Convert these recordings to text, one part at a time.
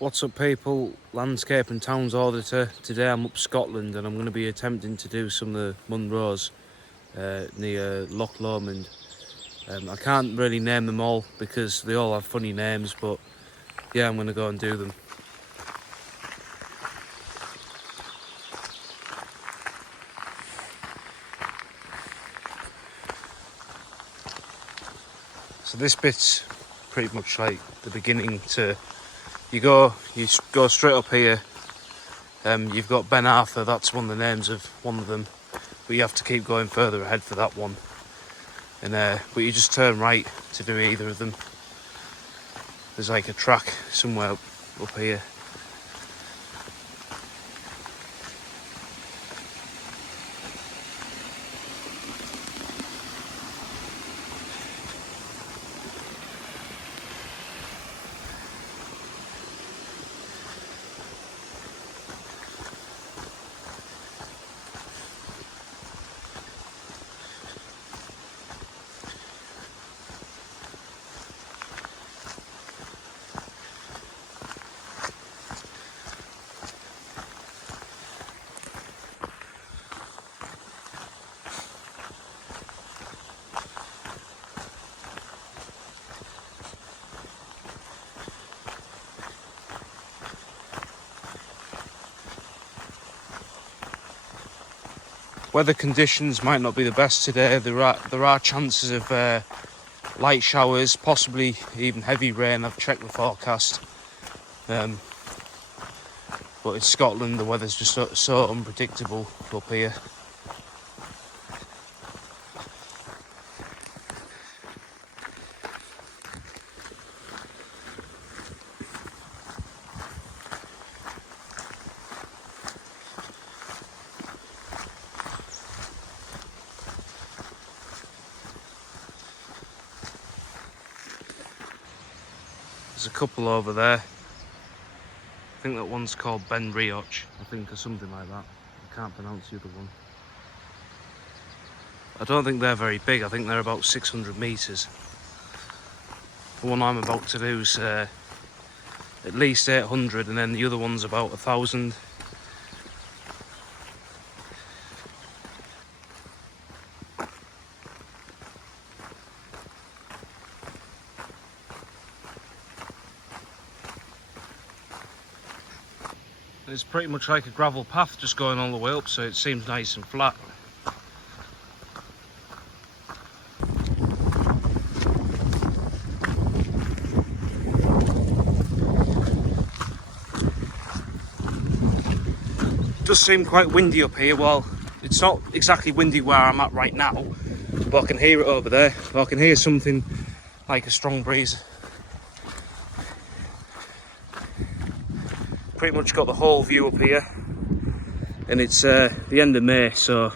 What's up people, Landscape and Towns Auditor. Today I'm up Scotland and I'm going to be attempting to do some of the munros near Loch Lomond. I can't really name them all because they all have funny names, but yeah, I'm going to go and do them. So this bit's pretty much like the beginning to, you go straight up here. You've got Ben Arthur, that's one of the names of one of them, but you have to keep going further ahead for that one. And but you just turn right to do either of them. There's like a track somewhere up here. Weather conditions might not be the best today. There are chances of light showers, possibly even heavy rain. I've checked the forecast, but in Scotland the weather's just so unpredictable up here. There's a couple over there. I think that one's called Ben Rioch, I think, or something like that. I can't pronounce the other one. I don't think they're very big. I think they're about 600 metres. The one I'm about to do is at least 800, and then the other one's about 1,000. It's pretty much like a gravel path just going all the way up, so it seems nice and flat. It does seem quite windy up here. Well, it's not exactly windy where I'm at right now, but I can hear it over there. I can hear something like a strong breeze. Pretty much got the whole view up here, and it's the end of May, so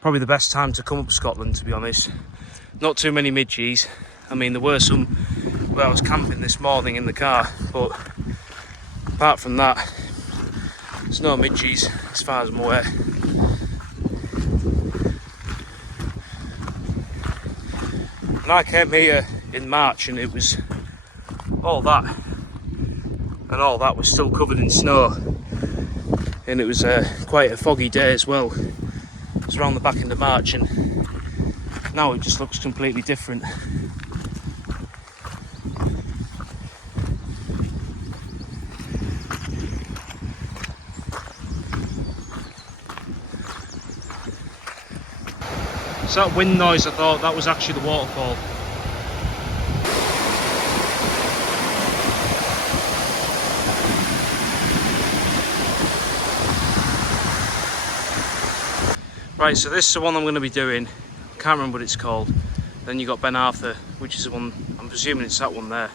probably the best time to come up Scotland, to be honest. Not too many midges. I mean, there were some where I was camping this morning in the car, but apart from that, there's no midges as far as I'm aware. And I came here in March and it was all that. And all that was still covered in snow, and it was quite a foggy day as well. It was around the back end of March, and now it just looks completely different. So that wind noise, I thought that was actually the waterfall. Right, so this is the one I'm going to be doing. I can't remember what it's called. Then you got Ben Arthur, which is the one, I'm presuming it's that one there.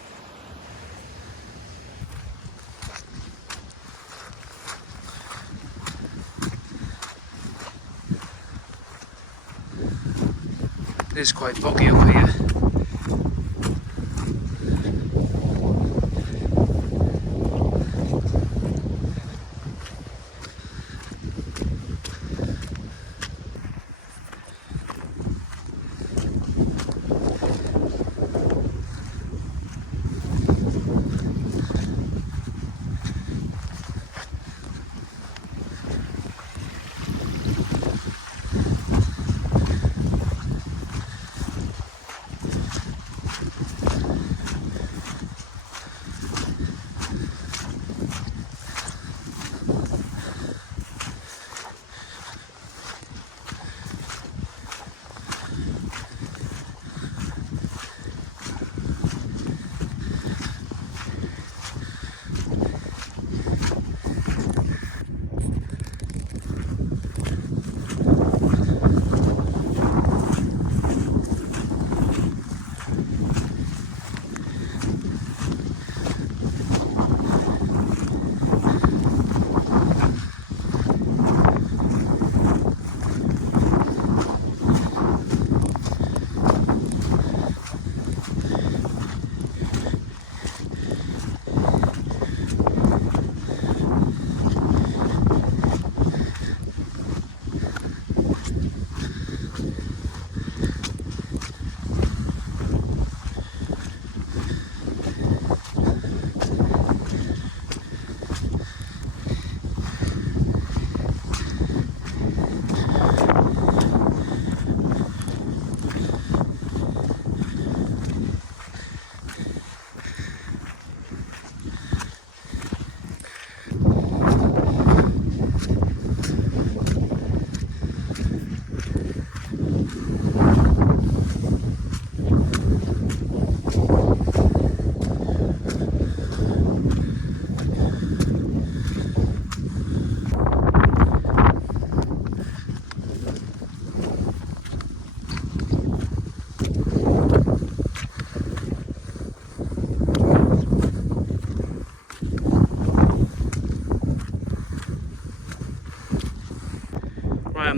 It is quite foggy up here.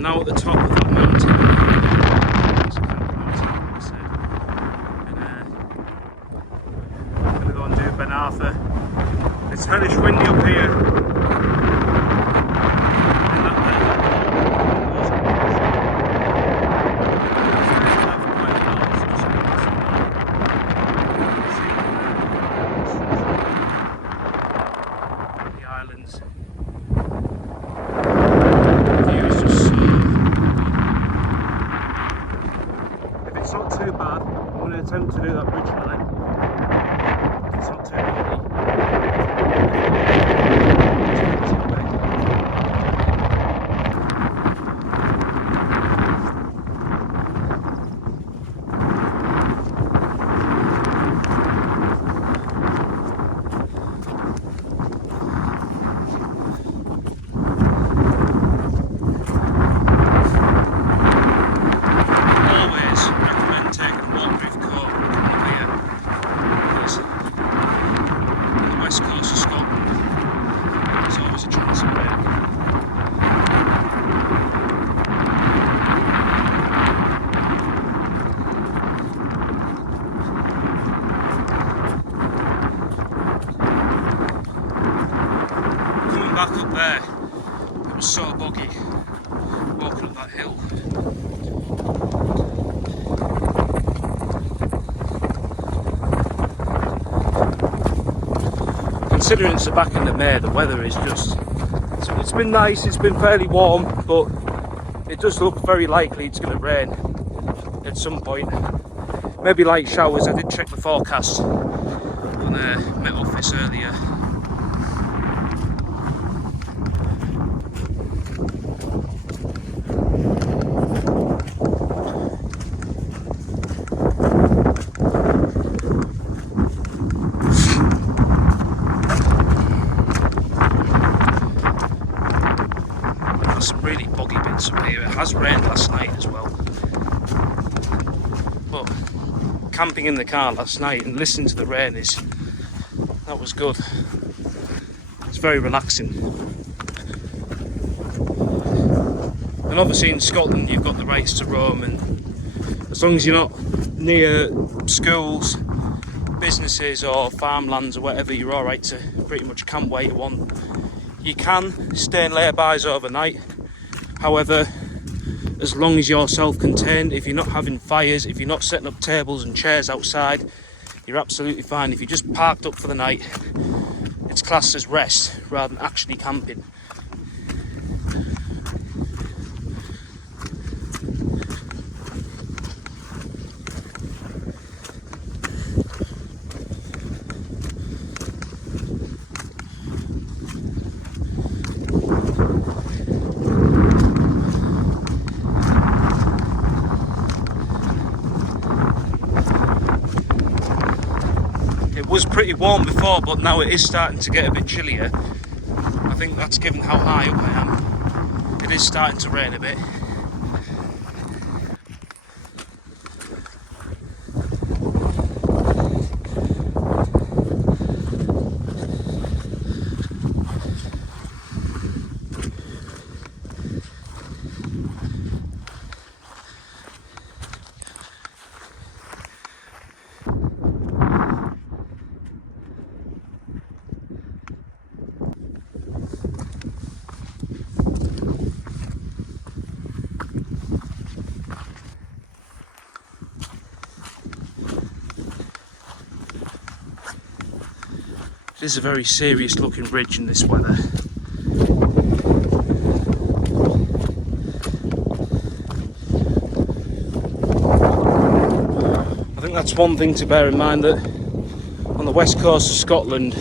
I'm now at the top of that mountain. It's a camp mountain, like I said. And I'm going to go and do Ben Arthur. It's hellish windy up here. Attempt to do that bridge line. It's not too windy. Always recommend taking a waterproof coat when you come up here, because on the west coast of Scotland there's always a chance of rain. Coming back up there, it was so boggy walking up that hill. Considering it's the back end of May, the weather is just, it's been nice, it's been fairly warm, but it does look very likely it's going to rain at some point. Maybe light showers. I did check the forecast on the Met Office earlier. Some really boggy bits up here. It has rained last night as well, but camping in the car last night and listening to the rain that was good. It's very relaxing. And obviously in Scotland you've got the rights to roam, and as long as you're not near schools, businesses or farmlands or whatever, you're alright to pretty much camp where you want. You can stay in laybys overnight, however, as long as you're self-contained, if you're not having fires, if you're not setting up tables and chairs outside, you're absolutely fine. If you're just parked up for the night, it's classed as rest rather than actually camping. It was pretty warm before, but now it is starting to get a bit chillier. I think that's given how high up I am. It is starting to rain a bit. It is a very serious looking bridge in this weather. I think that's one thing to bear in mind, that on the west coast of Scotland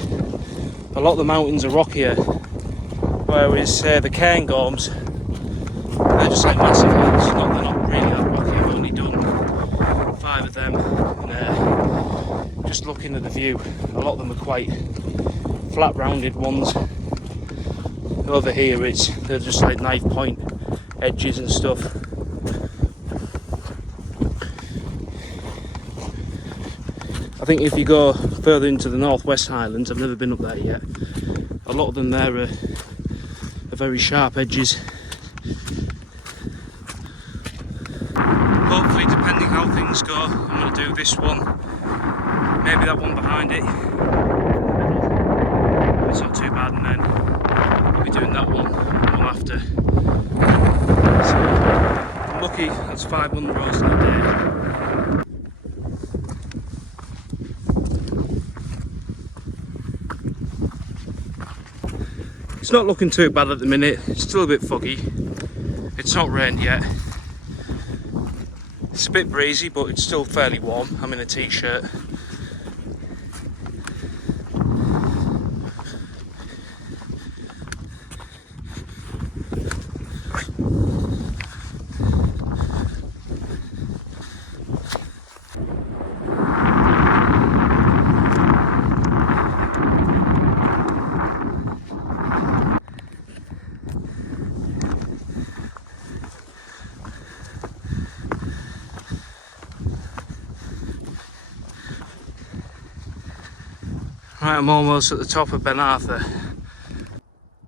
a lot of the mountains are rockier, whereas the Cairngorms, they're just like massive hills. They're not really that rocky. I've only done 5 of them, and just looking at the view, a lot of them are quite flat rounded ones. Over here they're just like knife point edges and stuff. I think if you go further into the Northwest Highlands, I've never been up there yet, a lot of them there are very sharp edges. how things go. I'm going to do this one, maybe that one behind it. It's not too bad, and then I'll be doing that one after. So I'm lucky, that's 5 munros in a day. It's not looking too bad at the minute, it's still a bit foggy. It's not rained yet. It's a bit breezy, but it's still fairly warm. I'm in a t-shirt. Right, I'm almost at the top of Ben Arthur,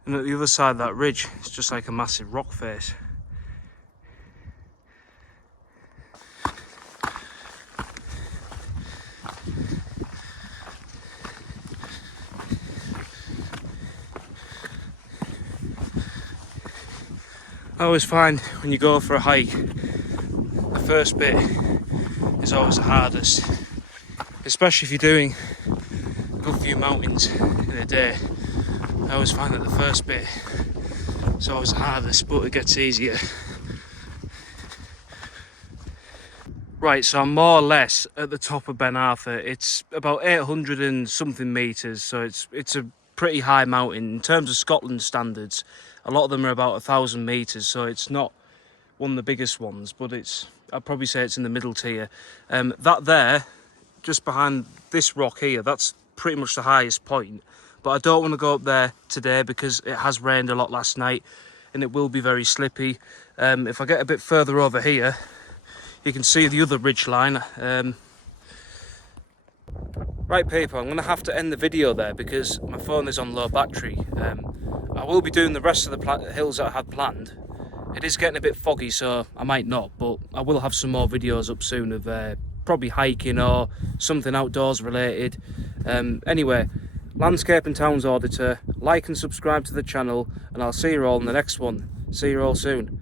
and at the other side of that ridge it's just like a massive rock face. I always find when you go for a hike, the first bit is always the hardest, especially if you're doing a good few mountains in a day. I always find that the first bit is always the hardest, but it gets easier. Right, so I'm more or less at the top of Ben Arthur. It's about 800 and something metres, so it's a pretty high mountain. In terms of Scotland standards, a lot of them are about 1,000 metres, so it's not one of the biggest ones, but I'd probably say it's in the middle tier. That there, just behind this rock here, that's pretty much the highest point, but I don't want to go up there today because it has rained a lot last night and it will be very slippy. If I get a bit further over here, you can see the other ridge line. Right people, I'm going to have to end the video there because my phone is on low battery. I will be doing the rest of the hills that I had planned. It is getting a bit foggy, so I might not, but I will have some more videos up soon of probably hiking or something outdoors related. Anyway, Landscape and Towns Auditor, like and subscribe to the channel, and I'll see you all in the next one. See you all soon.